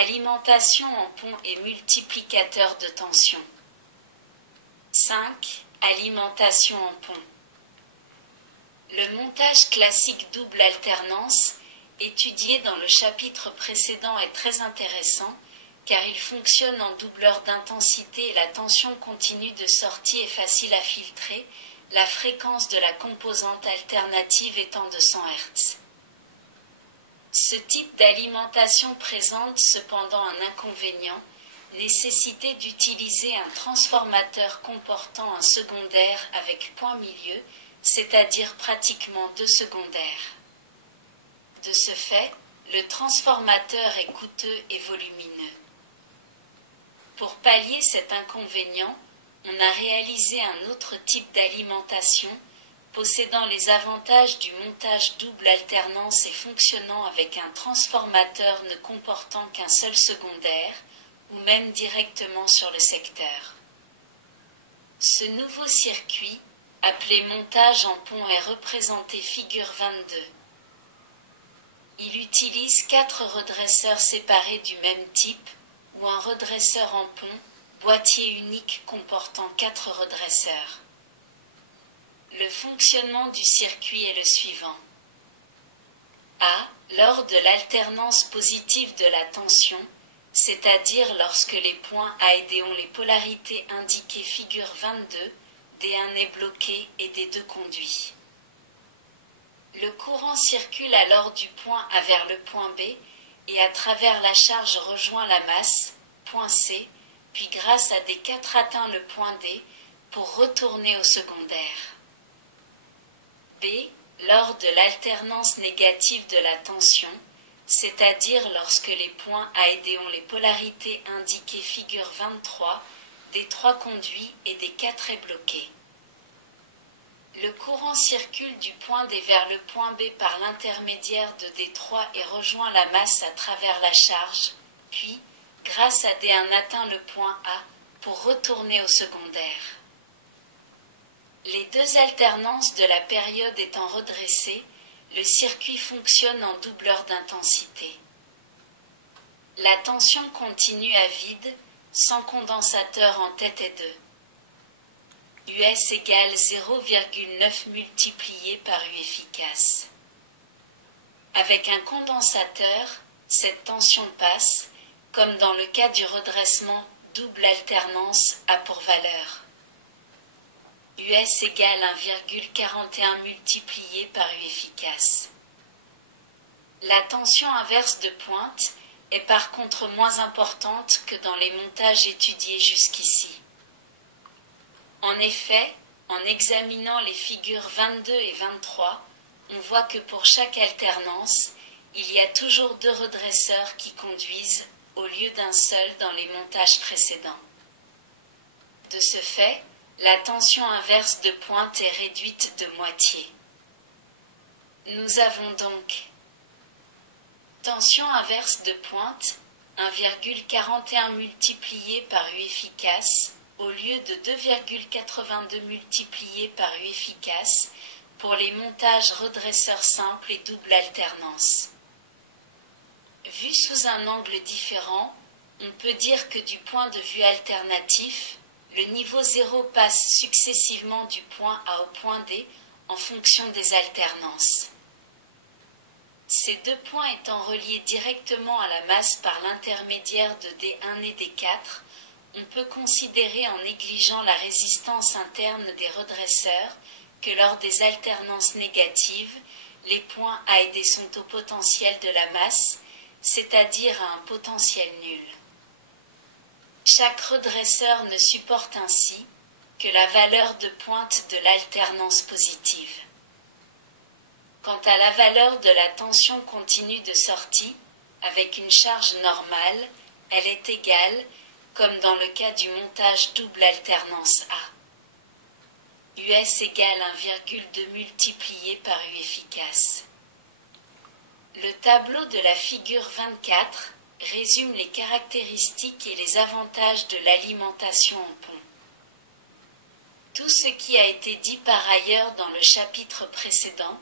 Alimentation en pont et multiplicateur de tension. 5. Alimentation en pont. Le montage classique double alternance, étudié dans le chapitre précédent, est très intéressant, car il fonctionne en doubleur d'intensité et la tension continue de sortie est facile à filtrer, la fréquence de la composante alternative étant de 100 Hz. Ce type d'alimentation présente cependant un inconvénient, nécessité d'utiliser un transformateur comportant un secondaire avec point milieu, c'est-à-dire pratiquement 2 secondaires. De ce fait, le transformateur est coûteux et volumineux. Pour pallier cet inconvénient, on a réalisé un autre type d'alimentation, possédant les avantages du montage double alternance et fonctionnant avec un transformateur ne comportant qu'un seul secondaire, ou même directement sur le secteur. Ce nouveau circuit, appelé montage en pont, est représenté figure 22. Il utilise 4 redresseurs séparés du même type, ou un redresseur en pont, boîtier unique comportant 4 redresseurs. Le fonctionnement du circuit est le suivant. A. Lors de l'alternance positive de la tension, c'est-à-dire lorsque les points A et D ont les polarités indiquées figure 22, D1 est bloqué et D2 conduit. Le courant circule alors du point A vers le point B et à travers la charge rejoint la masse, point C, puis grâce à D4 atteint le point D pour retourner au secondaire. B. Lors de l'alternance négative de la tension, c'est-à-dire lorsque les points A et D ont les polarités indiquées figure 23, D3 conduit et D4 est bloqué. Le courant circule du point D vers le point B par l'intermédiaire de D3 et rejoint la masse à travers la charge, puis, grâce à D1 atteint le point A pour retourner au secondaire. Les deux alternances de la période étant redressées, le circuit fonctionne en doubleur d'intensité. La tension continue à vide, sans condensateur en tête et 2. US égale 0,9 multiplié par U efficace. Avec un condensateur, cette tension passe, comme dans le cas du redressement double alternance, a pour valeur US égale 1,41 multiplié par U efficace. La tension inverse de pointe est par contre moins importante que dans les montages étudiés jusqu'ici. En effet, en examinant les figures 22 et 23, on voit que pour chaque alternance, il y a toujours 2 redresseurs qui conduisent, au lieu d'un seul dans les montages précédents. De ce fait, la tension inverse de pointe est réduite de moitié. Nous avons donc tension inverse de pointe, 1,41 multiplié par U efficace, au lieu de 2,82 multiplié par U efficace, pour les montages redresseurs simples et double alternance. Vu sous un angle différent, on peut dire que du point de vue alternatif, le niveau 0 passe successivement du point A au point D en fonction des alternances. Ces 2 points étant reliés directement à la masse par l'intermédiaire de D1 et D4, on peut considérer en négligeant la résistance interne des redresseurs que lors des alternances négatives, les points A et D sont au potentiel de la masse, c'est-à-dire à un potentiel nul. Chaque redresseur ne supporte ainsi que la valeur de pointe de l'alternance positive. Quant à la valeur de la tension continue de sortie, avec une charge normale, elle est égale, comme dans le cas du montage double alternance A. US égale 1,2 multiplié par U efficace. Le tableau de la figure 24 résume les caractéristiques et les avantages de l'alimentation en pont. Tout ce qui a été dit par ailleurs dans le chapitre précédent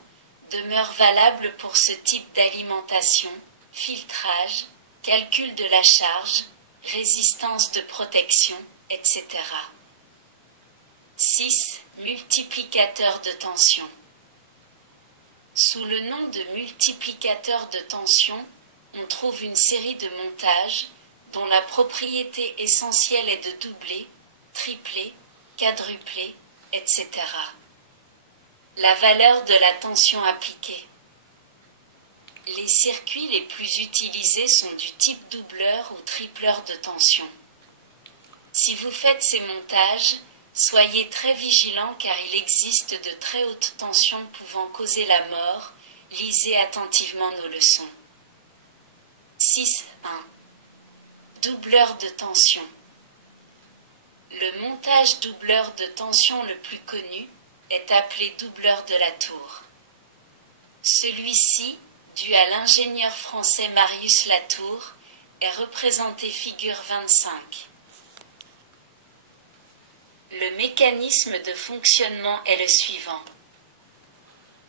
demeure valable pour ce type d'alimentation, filtrage, calcul de la charge, résistance de protection, etc. 6. Multiplicateur de tension. Sous le nom de multiplicateur de tension, on trouve une série de montages dont la propriété essentielle est de doubler, tripler, quadrupler, etc. La valeur de la tension appliquée. Les circuits les plus utilisés sont du type doubleur ou tripleur de tension. Si vous faites ces montages, soyez très vigilants car il existe de très hautes tensions pouvant causer la mort. Lisez attentivement nos leçons. 6.1. Doubleur de tension. Le montage doubleur de tension le plus connu est appelé doubleur de la tour. Celui-ci, dû à l'ingénieur français Marius Latour, est représenté figure 25. Le mécanisme de fonctionnement est le suivant.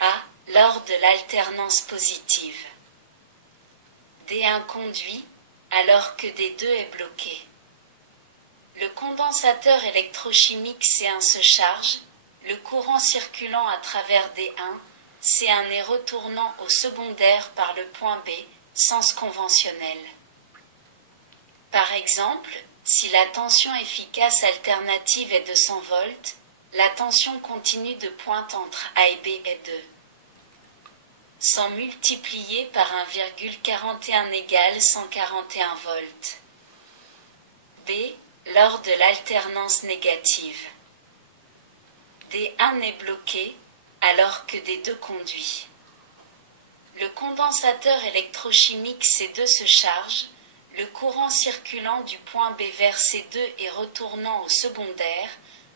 A. Lors de l'alternance positive. D1 conduit alors que D2 est bloqué. Le condensateur électrochimique C1 se charge, le courant circulant à travers D1, C1 est retournant au secondaire par le point B, sens conventionnel. Par exemple, si la tension efficace alternative est de 100 volts, la tension continue de pointe entre A et B est de 100 multiplié par 1,41 égale 141 volts. B. Lors de l'alternance négative. D1 est bloqué alors que D2 conduit. Le condensateur électrochimique C2 se charge, le courant circulant du point B vers C2 et retournant au secondaire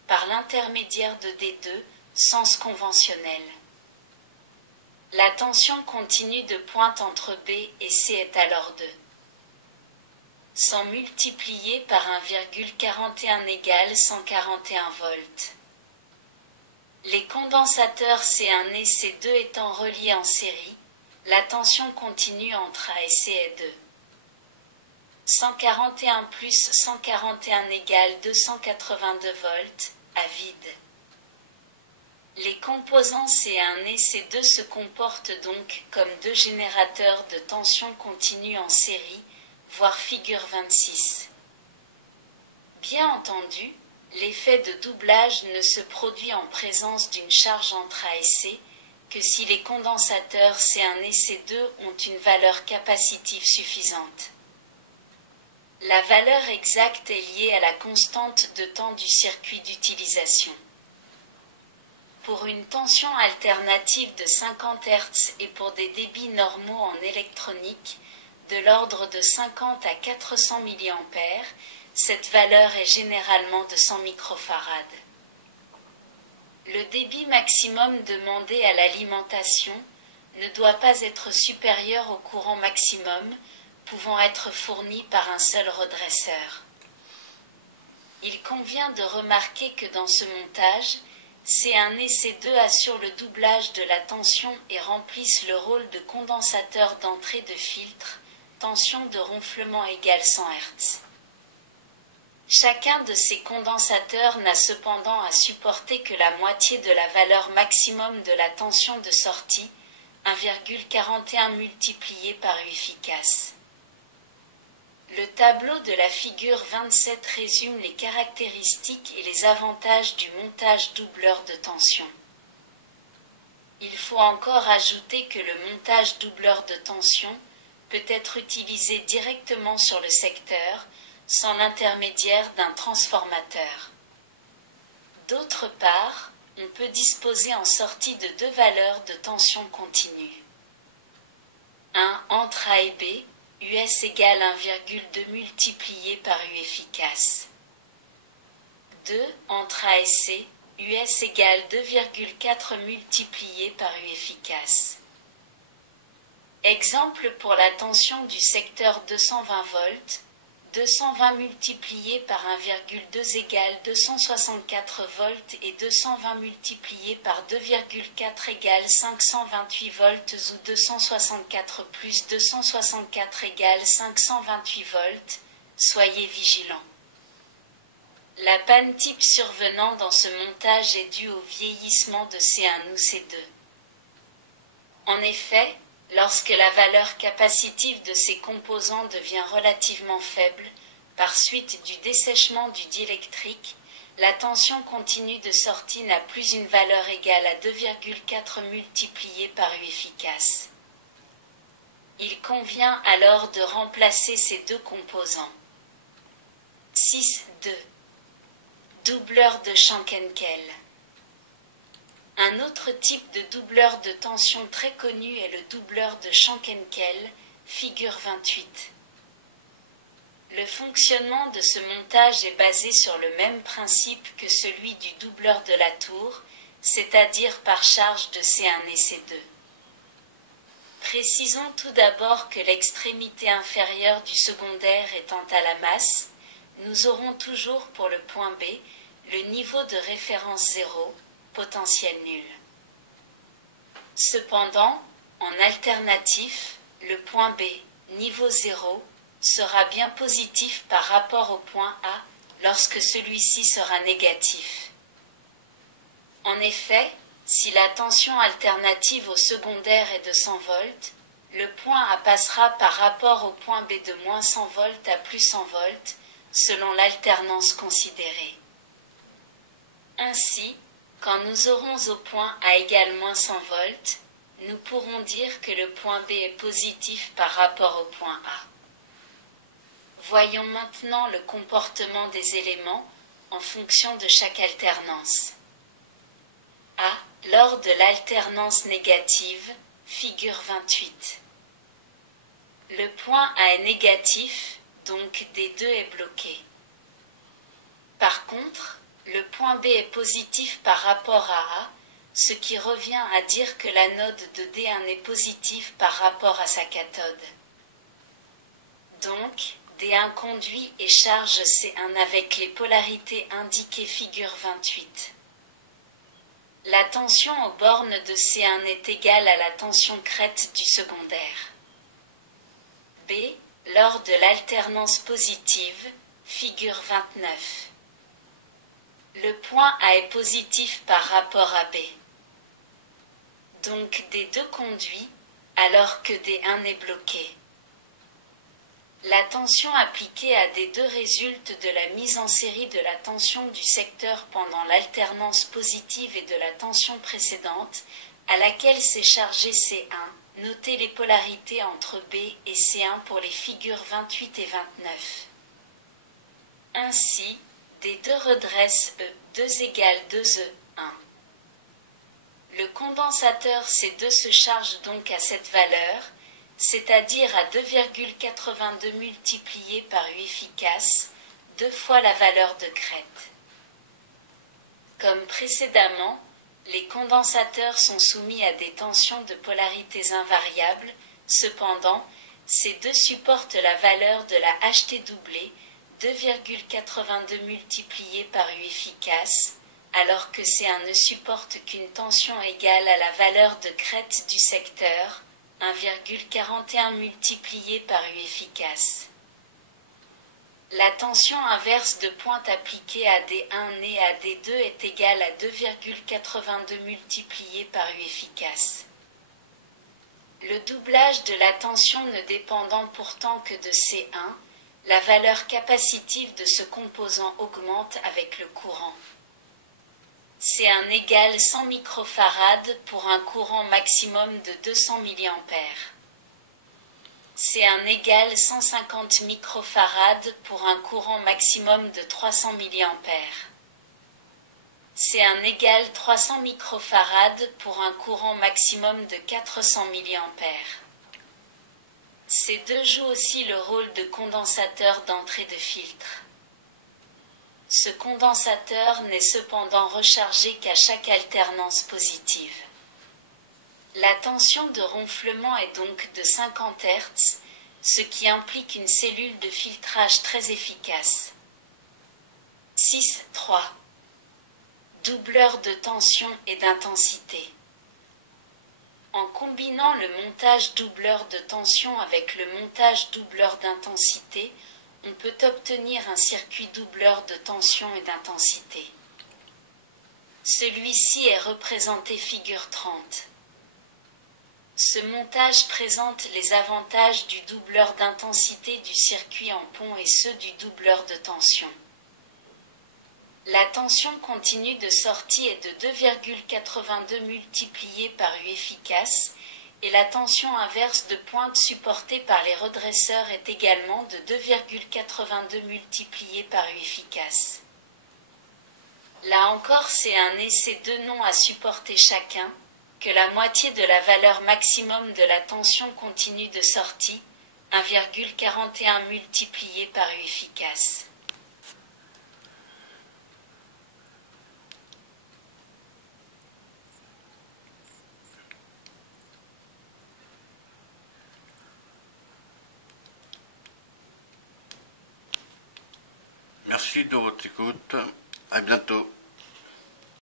par l'intermédiaire de D2, sens conventionnel. La tension continue de pointe entre B et C est alors de 100 multiplié par 1,41 égale 141 volts. Les condensateurs C1 et C2 étant reliés en série, la tension continue entre A et C est de 141 plus 141 égale 282 volts, à vide. Les composants C1 et C2 se comportent donc comme deux générateurs de tension continue en série, voire figure 26. Bien entendu, l'effet de doublage ne se produit en présence d'une charge entre A et C que si les condensateurs C1 et C2 ont une valeur capacitive suffisante. La valeur exacte est liée à la constante de temps du circuit d'utilisation. Pour une tension alternative de 50 Hz et pour des débits normaux en électronique, de l'ordre de 50 à 400 mA, cette valeur est généralement de 100 microfarad. Le débit maximum demandé à l'alimentation ne doit pas être supérieur au courant maximum, pouvant être fourni par un seul redresseur. Il convient de remarquer que dans ce montage, C1 et C2 assurent le doublage de la tension et remplissent le rôle de condensateur d'entrée de filtre, tension de ronflement égale 100 Hz. Chacun de ces condensateurs n'a cependant à supporter que la moitié de la valeur maximum de la tension de sortie, 1,41 multiplié par U efficace. Le tableau de la figure 27 résume les caractéristiques et les avantages du montage doubleur de tension. Il faut encore ajouter que le montage doubleur de tension peut être utilisé directement sur le secteur, sans l'intermédiaire d'un transformateur. D'autre part, on peut disposer en sortie de deux valeurs de tension continue. 1 entre A et B, US égale 1,2 multiplié par U efficace. 2 entre A et C, US égale 2,4 multiplié par U efficace. Exemple pour la tension du secteur 220 volts, 220 multiplié par 1,2 égale 264 volts et 220 multiplié par 2,4 égale 528 volts ou 264 plus 264 égale 528 volts. Soyez vigilants. La panne type survenant dans ce montage est due au vieillissement de C1 ou C2. En effet, lorsque la valeur capacitive de ces composants devient relativement faible, par suite du dessèchement du diélectrique, la tension continue de sortie n'a plus une valeur égale à 2,4 multiplié par U efficace. Il convient alors de remplacer ces deux composants. 6.2. Doubleur de Shankenkel. Un autre type de doubleur de tension très connu est le doubleur de Shankenkel, figure 28. Le fonctionnement de ce montage est basé sur le même principe que celui du doubleur de la tour, c'est-à-dire par charge de C1 et C2. Précisons tout d'abord que l'extrémité inférieure du secondaire étant à la masse, nous aurons toujours pour le point B le niveau de référence 0, potentiel nul. Cependant, en alternatif, le point B, niveau 0, sera bien positif par rapport au point A lorsque celui-ci sera négatif. En effet, si la tension alternative au secondaire est de 100 volts, le point A passera par rapport au point B de moins 100 volts à plus 100 volts, selon l'alternance considérée. Ainsi, quand nous aurons au point A égale moins 100 volts, nous pourrons dire que le point B est positif par rapport au point A. Voyons maintenant le comportement des éléments en fonction de chaque alternance. A. Lors de l'alternance négative, figure 28. Le point A est négatif, donc D2 est bloqué. Par contre, le point B est positif par rapport à A, ce qui revient à dire que l'anode de D1 est positive par rapport à sa cathode. Donc, D1 conduit et charge C1 avec les polarités indiquées figure 28. La tension aux bornes de C1 est égale à la tension crête du secondaire. B. Lors de l'alternance positive, figure 29. Le point A est positif par rapport à B. Donc D2 conduit, alors que D1 est bloqué. La tension appliquée à D2 résulte de la mise en série de la tension du secteur pendant l'alternance positive et de la tension précédente, à laquelle s'est chargé C1. Notez les polarités entre B et C1 pour les figures 28 et 29. Ainsi, D2 redresse E2 égale 2E1. Le condensateur C2 se charge donc à cette valeur, c'est-à-dire à 2,82 multiplié par U efficace, 2 fois la valeur de crête. Comme précédemment, les condensateurs sont soumis à des tensions de polarités invariables, cependant, ces deux supportent la valeur de la HT doublée, 2,82 multiplié par U efficace, alors que C1 ne supporte qu'une tension égale à la valeur de crête du secteur, 1,41 multiplié par U efficace. La tension inverse de pointe appliquée à D1 née à D2 est égale à 2,82 multiplié par U efficace. Le doublage de la tension ne dépendant pourtant que de C1, la valeur capacitive de ce composant augmente avec le courant. C1 égale 100 microfarad pour un courant maximum de 200 mA. C1 égale 150 microfarad pour un courant maximum de 300 mA. C1 égale 300 microfarad pour un courant maximum de 400 mA. C2 joue aussi le rôle de condensateur d'entrée de filtre. Ce condensateur n'est cependant rechargé qu'à chaque alternance positive. La tension de ronflement est donc de 50 Hz, ce qui implique une cellule de filtrage très efficace. 6.3. Doubleur de tension et d'intensité. En combinant le montage doubleur de tension avec le montage doubleur d'intensité, on peut obtenir un circuit doubleur de tension et d'intensité. Celui-ci est représenté figure 30. Ce montage présente les avantages du doubleur d'intensité du circuit en pont et ceux du doubleur de tension. La tension continue de sortie est de 2,82 multipliée par U efficace, et la tension inverse de pointe supportée par les redresseurs est également de 2,82 multipliée par U efficace. Là encore, c'est un et ces deux noms à supporter chacun, que la moitié de la valeur maximum de la tension continue de sortie, 1,41 multiplié par U efficace. Merci de votre écoute. À bientôt.